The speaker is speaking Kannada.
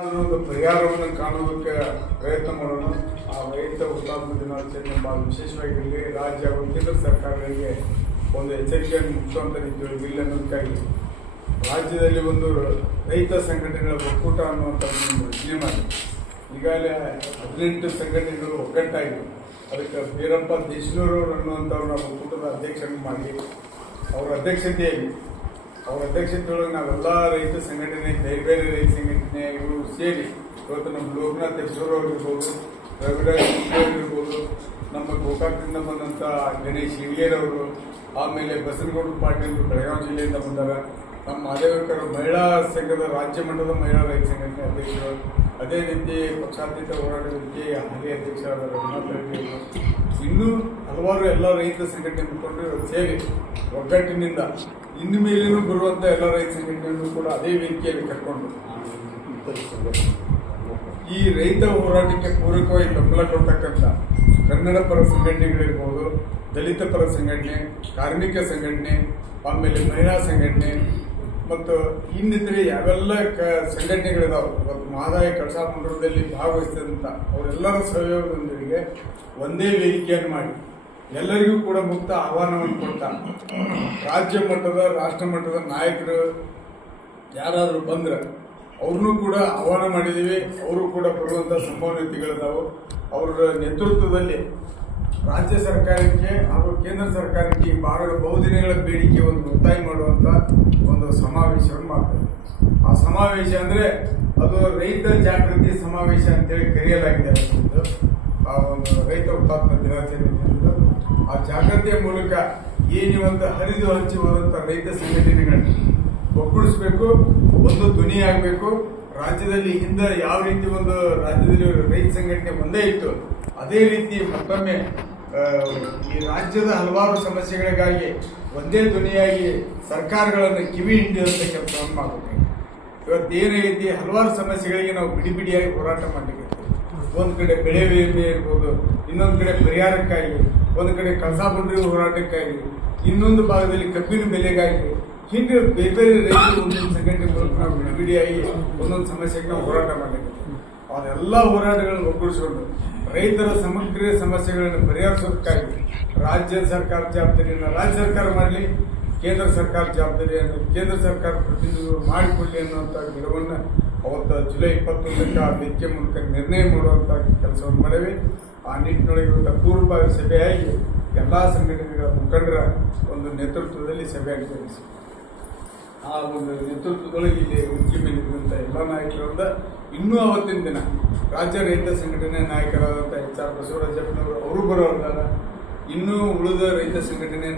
ಒಂದು ಪರಿಹಾರವನ್ನು ಕಾಣೋದಕ್ಕೆ ಪ್ರಯತ್ನ ಮಾಡೋಣ. ಆ ರೈತ ಹುತಾತ್ಮ ದಿನಾಚರಣೆ ಬಹಳ ವಿಶೇಷವಾಗಿರಲಿ, ರಾಜ್ಯ ಹಾಗೂ ಕೇಂದ್ರ ಸರ್ಕಾರಗಳಿಗೆ ಒಂದು ಎಚ್ಚರಿಕೆಯನ್ನು ಮುಟ್ಟುವಂಥ ರೀತಿಯಲ್ಲಿ ಬಿಲ್ ಅನ್ನೋದಕ್ಕಾಗಿ ರಾಜ್ಯದಲ್ಲಿ ಒಂದು ರೈತ ಸಂಘಟನೆಗಳ ಒಕ್ಕೂಟ ಅನ್ನುವಂಥ ಒಂದು ರಚನೆ ಮಾಡಿ ಈಗಾಗಲೇ ಹದಿನೆಂಟು ಸಂಘಟನೆಗಳು ಒಗ್ಗಟ್ಟಾಗಿವೆ ಅದಕ್ಕೆ ಬೀರಪ್ಪ ದೇಶನೂರವರು ಅನ್ನುವಂಥವ್ರನ್ನ ನಾವು ಒಕ್ಕೂಟದ ಅಧ್ಯಕ್ಷರನ್ನು ಮಾಡಿ ಅವರ ಅಧ್ಯಕ್ಷತೆಯಲ್ಲಿ, ಅವರ ಅಧ್ಯಕ್ಷತೆಯೊಳಗೆ ನಾವೆಲ್ಲ ರೈತ ಸಂಘಟನೆ, ಬೇರೆ ಬೇರೆ ರೈತ ಸಂಘಟನೆ ಸೇರಿ ಇವತ್ತು ನಮ್ಮ ಲೋಕನಾಥ್ ಅವ್ರು ಇರ್ಬೋದು ಇರ್ಬೋದು ನಮ್ಮ ಗೋಕಾಕದಿಂದ ಬಂದಂಥ ಗಣೇಶ್ ಹಿರಿಯರ್ ಅವರು, ಆಮೇಲೆ ಬಸನಗೌಡ ಪಾಟೀಲ್ ಬೆಳಗಾವಿ ಜಿಲ್ಲೆಯಿಂದ ಬಂದಾಗ ನಮ್ಮ ಮಾದೇವಕರ ಮಹಿಳಾ ಸಂಘದ ರಾಜ್ಯ ಮಟ್ಟದ ಮಹಿಳಾ ರೈತ ಸಂಘಟನೆ ಅಧ್ಯಕ್ಷರು. ಅದೇ ರೀತಿ ಪಕ್ಷಾತೀತ ಹೋರಾಟ ವಿಜಯ ಹಾಲಿ ಅಧ್ಯಕ್ಷರಾದ ರಘುನಾಥ್ ಇನ್ನೂ ಹಲವಾರು ಎಲ್ಲ ರೈತ ಸಂಘಟನೆ ಮುಖಂಡರು ಸೇವೆ ಒಗ್ಗಟ್ಟಿನಿಂದ. ಇನ್ನು ಮೇಲೇನು ಬರುವಂತ ಎಲ್ಲ ರೈತ ಸಂಘಟನೆಯನ್ನು ಕೂಡ ಅದೇ ವೇದಿಕೆಯಲ್ಲಿ ಕರ್ಕೊಂಡು ಈ ರೈತ ಹೋರಾಟಕ್ಕೆ ಪೂರಕವಾಗಿ ಬೆಂಬಲ ಕೊಡ್ತಕ್ಕಂಥ ಕನ್ನಡ ಪರ ಸಂಘಟನೆಗಳಿರ್ಬೋದು, ದಲಿತ ಪರ ಸಂಘಟನೆ, ಕಾರ್ಮಿಕ ಸಂಘಟನೆ, ಆಮೇಲೆ ಮಹಿಳಾ ಸಂಘಟನೆ, ಮತ್ತು ಇನ್ನಿತರೆ ಯಾವೆಲ್ಲ ಕ ಸಂಘಟನೆಗಳಿದಾವೆ ಇವತ್ತು ಮಹದಾಯ ಕಳಸಾ ಮಂಡಲದಲ್ಲಿ ಭಾಗವಹಿಸಿದಂಥ ಅವರೆಲ್ಲರ ಸಹಯೋಗದೊಂದಿಗೆ ಒಂದೇ ವೇದಿಕೆಯನ್ನು ಮಾಡಿ, ಎಲ್ಲರಿಗೂ ಕೂಡ ಮುಕ್ತ ಆಹ್ವಾನವನ್ನು ಕೊಡ್ತಾ, ರಾಜ್ಯ ಮಟ್ಟದ, ರಾಷ್ಟ್ರ ಮಟ್ಟದ ನಾಯಕರು ಯಾರಾದರೂ ಬಂದ್ರೆ ಅವ್ರನ್ನೂ ಕೂಡ ಆಹ್ವಾನ ಮಾಡಿದ್ದೀವಿ ಅವರು ಕೂಡ ಬರುವಂಥ ಸಂಭವನೀಯತೆಗಳಿದಾವೆ. ಅವರ ನೇತೃತ್ವದಲ್ಲಿ ರಾಜ್ಯ ಸರ್ಕಾರಕ್ಕೆ ಹಾಗೂ ಕೇಂದ್ರ ಸರ್ಕಾರಕ್ಕೆ ಈ ಭಾಗದ ಬಹುದಿನಗಳ ಬೇಡಿಕೆ ಒಂದು ಒತ್ತಾಯ ಮಾಡುವಂಥ ಒಂದು ಸಮಾವೇಶವನ್ನು ಮಾಡ್ತಾರೆ ಆ ಸಮಾವೇಶ ಅಂದರೆ ಅದು ರೈತ ಜಾಗೃತಿ ಸಮಾವೇಶ ಅಂತೇಳಿ ಕರೆಯಲಾಗಿದೆ ಆ ಒಂದು ರೈತ ಹುತಾತ್ಮ ದಿನಾಚರಣೆ. ಆ ಜಾಗೃತಿಯ ಮೂಲಕ ಏನಿವಂತ ಹರಿದು ಹಂಚಿ ಹೋದಂಥ ರೈತ ಸಂಘಟನೆಗಳನ್ನ ಒಗ್ಗೂಡಿಸ್ಬೇಕು, ಒಂದು ಧ್ವನಿ ಆಗಬೇಕು. ರಾಜ್ಯದಲ್ಲಿ ಹಿಂದೆ ಯಾವ ರೀತಿ ಒಂದು ರಾಜ್ಯದಲ್ಲಿ ರೈತ ಸಂಘಟನೆ ಒಂದೇ ಇತ್ತು, ಅದೇ ರೀತಿ ಮತ್ತೊಮ್ಮೆ ಈ ರಾಜ್ಯದ ಹಲವಾರು ಸಮಸ್ಯೆಗಳಿಗಾಗಿ ಒಂದೇ ಧ್ವನಿಯಾಗಿ ಸರ್ಕಾರಗಳನ್ನು ಕಿವಿ ಹಿಂಡಿದಂಥ ಕೆಲಸವನ್ನು ಮಾಡಬೇಕು. ಇವತ್ತು ರೀತಿ ಹಲವಾರು ಸಮಸ್ಯೆಗಳಿಗೆ ನಾವು ಬಿಡಿ ಬಿಡಿಯಾಗಿ ಹೋರಾಟ ಮಾಡಲಿಕ್ಕೆ ಒಂದು ಕಡೆ ಬೆಳೆ ವಿಮೆ ಇರ್ಬೋದು, ಇನ್ನೊಂದು ಕಡೆ ಪರಿಹಾರಕ್ಕಾಗಿ, ಒಂದು ಕಡೆ ಕಳಸಾ ಬಂಡ್ರಿ ಹೋರಾಟಕ್ಕಾಗಿ, ಇನ್ನೊಂದು ಭಾಗದಲ್ಲಿ ಕಬ್ಬಿನ ಬೆಲೆಗಾಗಿ ಹಿಂಗೆ ಬೇರೆ ಬೇರೆ ರೈತರು ಒಂದೊಂದು ಸಂಘಟನೆ ಮೂಲಕ ನಾವು ಬಿಡಿ ಆಗಿ ಒಂದೊಂದು ಸಮಸ್ಯೆಗೆ ನಾವು ಹೋರಾಟ ಮಾಡಲಿಕ್ಕೆ ಅದೆಲ್ಲ ಹೋರಾಟಗಳನ್ನು ಒಗ್ಗೂಡಿಸಿಕೊಂಡು ರೈತರ ಸಮಗ್ರ ಸಮಸ್ಯೆಗಳನ್ನು ಪರಿಹರಿಸೋದಕ್ಕಾಗಿ ರಾಜ್ಯ ಸರ್ಕಾರ ಜವಾಬ್ದಾರಿಯನ್ನು ರಾಜ್ಯ ಸರ್ಕಾರ ಮಾಡಲಿ, ಕೇಂದ್ರ ಸರ್ಕಾರ ಜವಾಬ್ದಾರಿಯನ್ನು ಕೇಂದ್ರ ಸರ್ಕಾರ ಪ್ರತಿನಿಧಿಗಳು ಮಾಡಿಕೊಳ್ಳಿ ಅನ್ನುವಂಥ ಗಿಡವನ್ನು ಅವತ್ತು ಜುಲೈ ಇಪ್ಪತ್ತೊಂದಕ್ಕೆ ಆ ವೇದಿಕೆ ಮೂಲಕ ನಿರ್ಣಯ ಮಾಡುವಂಥ ಕೆಲಸವನ್ನು ಮಾಡಿವೆ. ಆ ನಿಟ್ಟಿನೊಳಗೆ ಇವತ್ತು ಪೂರ್ವಭಾವಿ ಸಭೆಯಾಗಿ ಎಲ್ಲ ಸಂಘಟನೆಗಳ ಮುಖಂಡರ ಒಂದು ನೇತೃತ್ವದಲ್ಲಿ ಸಭೆ ಆಚರಿಸಿ ಆ ಒಂದು ನೇತೃತ್ವದೊಳಗೆ ಉದ್ಯಮಿ ನಿಂತಿರುವಂಥ ಎಲ್ಲ ನಾಯಕರಿಂದ ಇನ್ನೂ ಅವತ್ತಿನ ದಿನ ರಾಜ್ಯ ರೈತ ಸಂಘಟನೆ ನಾಯಕರಾದಂಥ ಎಚ್ ಆರ್ ಬಸವರಾಜಪ್ಪನವರು, ಅವರು ಬರೋರ್ದಾರ ಇನ್ನೂ ಉಳಿದ ರೈತ ಸಂಘಟನೆ